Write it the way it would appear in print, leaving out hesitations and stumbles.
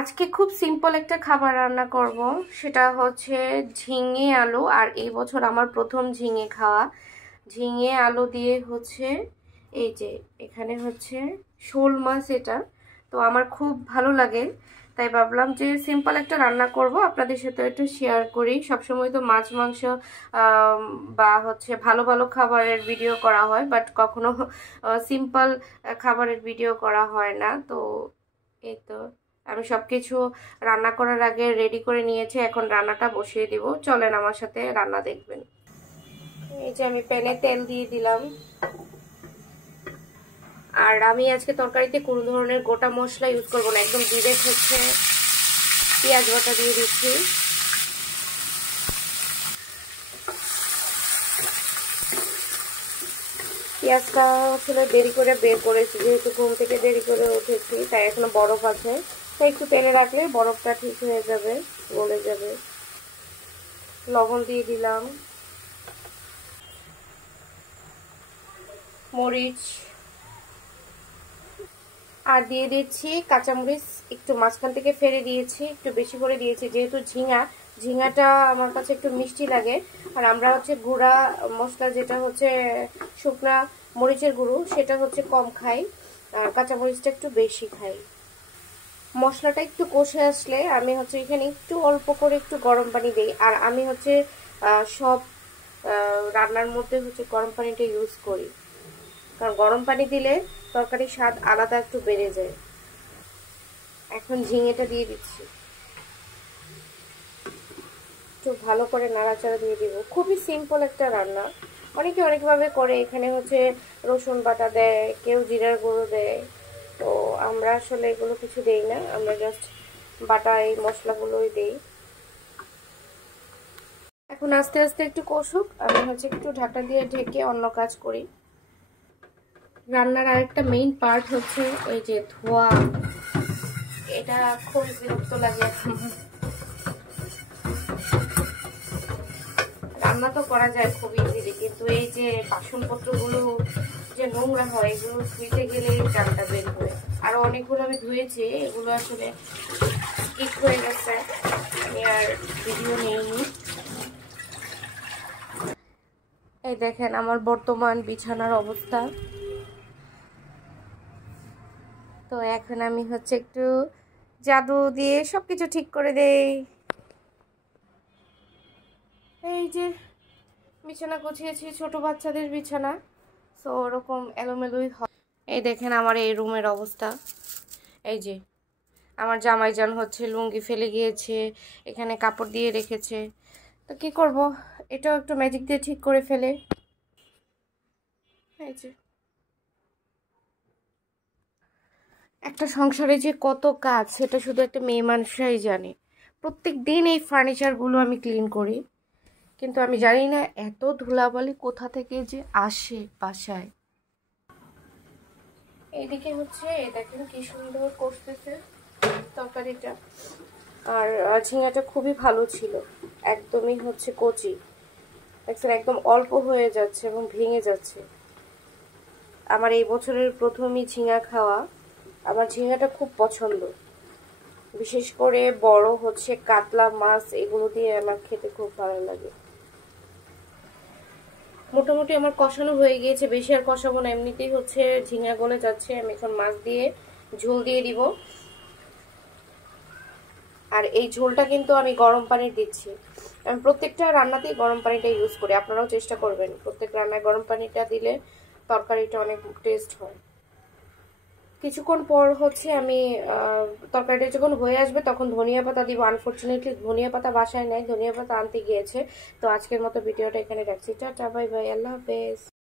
আজকে খুব সিম্পল একটা খাবার রান্না করব, সেটা হচ্ছে ঝিঙে আলু। আর এই বছর আমার প্রথম ঝিঙে খাওয়া। ঝিঙে আলু দিয়ে হচ্ছে এই যে এখানে হচ্ছে শোল মাছ। এটা তো আমার খুব ভালো লাগে, তাই ভাবলাম যে সিম্পল একটা রান্না করব, আপনাদের সাথে একটু শেয়ার করি। সবসময় তো মাছ মাংস বা হচ্ছে ভালো ভালো খাবারের ভিডিও করা হয়, বাট কখনো সিম্পল খাবারের ভিডিও করা হয় না। তো এই তো আমি সবকিছু রান্না করার আগে রেডি করে নিয়েছি, এখন রান্নাটা বসিয়ে দিব। চলেন আমার সাথে রান্না দেখবেন। এই যে আমি প্যানে তেল দিয়ে দিলাম। আর আমি আজকে তরকারিতে কোনো ধরনের গোটা মশলা ইউজ করবো না, একদম ডিরেক্ট হচ্ছে পেঁয়াজ বাটা দিয়ে দিচ্ছি। পেঁয়াজটা আসলে দেরি করে বের করেছি, যেহেতু ঘুম থেকে দেরি করে উঠেছি, তাই এখনো বরফ আছে, তাই একটু তেলে রাখলে বরফটা ঠিক হয়ে যাবে, গলে যাবে। লবণ দিয়ে দিলাম, মরিচ, আর দিয়ে দিচ্ছি কাঁচামরিচ। একটু মাঝখান থেকে ফেলে দিয়েছি, একটু বেশি করে দিয়েছি, যেহেতু ঝিঙাটা আমার কাছে একটু মিষ্টি লাগে। আর আমরা হচ্ছে গুঁড়া মশলা, যেটা হচ্ছে শুকনা মরিচের গুঁড়ো, সেটা হচ্ছে কম খাই, আর কাঁচামরিচটা একটু বেশি খাই। মশলাটা একটু কষে আসলে আমি হচ্ছে এখানে একটু অল্প করে একটু গরম পানি দিই। আর আমি হচ্ছে সব রান্নার মধ্যে হচ্ছে গরম পানিটা ইউজ করি, কারণ গরম পানি দিলে তরকারির স্বাদ আলাদা একটু বেড়ে যায়। এখন ঝিঙেটা দিয়ে দিচ্ছি, একটু ভালো করে নাড়াচাড়া দিয়ে দিব। খুবই সিম্পল একটা রান্না, অনেকে অনেকভাবে করে। এখানে হচ্ছে রসুন বাটা দেয়, কেউ জিরার গুঁড়ো দেয়, তো আমরা আসলে এগুলো কিছু দেই না, আমরা জাস্ট বাটা এই মশলাগুলোই দেই। এখন আস্তে আস্তে একটু কষুক, আমি হচ্ছে একটু ঢাকা দিয়ে ঢেকে অন্য কাজ করি। রান্নার আরেকটা মেইন পার্ট হচ্ছে এই যে ধোয়া, এটা খুব বিরক্ত লাগে। রান্না তো করা যায় খুব ইজিলি, কিন্তু এই যে বাসনপত্রগুলো যে নোংরা হয়, এগুলো ধুইতে গেলে টানটা বের হয়। আরো অনেকগুলো আমি ধুয়েছি, এগুলো আসলে স্কিপ হয়ে গেছে, আমি আর ভিডিও নিইনি। এই দেখেন আমার বর্তমান বিছানার অবস্থা। তো এখন আমি হচ্ছে একটু জাদু দিয়ে সবকিছু ঠিক করে দেই। এই যে বিছানা গুছিয়েছি, ছোট বাচ্চাদের বিছানা, তো ওরকম এলোমেলোই হয়। এই দেখেন আমার এই রুমের অবস্থা। এই যে আমার জামাইজান হচ্ছে লুঙ্গি ফেলে গিয়েছে, এখানে কাপড় দিয়ে রেখেছে, তো কি করব, এটাও একটু ম্যাজিক দিয়ে ঠিক করে ফেলে। এই যে একটা সংসারে যে কত কাজ, সেটা শুধু একটা মেয়ে মানুষরাই জানে। প্রত্যেক দিন এই ফার্নিচারগুলো আমি ক্লিন করি, কিন্তু আমি জানি না এত ধুলাবালি কোথা থেকে যে আসে বাসায়। এইদিকে হচ্ছে দেখেন কি সুন্দর কষতেছে তরকারিটা। আর ঝিঙাটা খুবই ভালো ছিল, একদমই হচ্ছে কচি, দেখছেন একদম অল্প হয়ে যাচ্ছে এবং ভেঙে যাচ্ছে। আমার এই বছরের প্রথমই ঝিঙা খাওয়া। আমার ঝিঙাটা খুব পছন্দ, বিশেষ করে বড় হচ্ছে কাতলা মাছ, এগুলো দিয়ে আমার খেতে খুব ভালো লাগে। মোটামুটি আমার কষানো হয়ে গিয়েছে, বেশি আর কষাবো না, এমনিতেই হচ্ছে ঝিঙা গলে যাচ্ছে। আমি এখন মাছ দিয়ে ঝোল দিয়ে দিব। আর এই ঝোলটা কিন্তু আমি গরম পানি দিচ্ছি। আমি প্রত্যেকটা রান্নাতেই গরম পানিটা ইউজ করি, আপনারাও চেষ্টা করবেন প্রত্যেক রান্নায় গরম পানিটা দিলে তরকারিটা অনেক টেস্ট হয়। কিছুক্ষণ পর হচ্ছে আমি তরকারিটা যখন হয়ে আসবে তখন ধনিয়া পাতা দিব। আনফরচুনেটলি ধনিয়া পাতা বাসায় নাই, ধনিয়া পাতা আনতে গিয়েছে। তো আজকের মতো ভিডিওটা এখানে রাখছি, টাটা বাই বাই, আল্লাহ হাফেজ।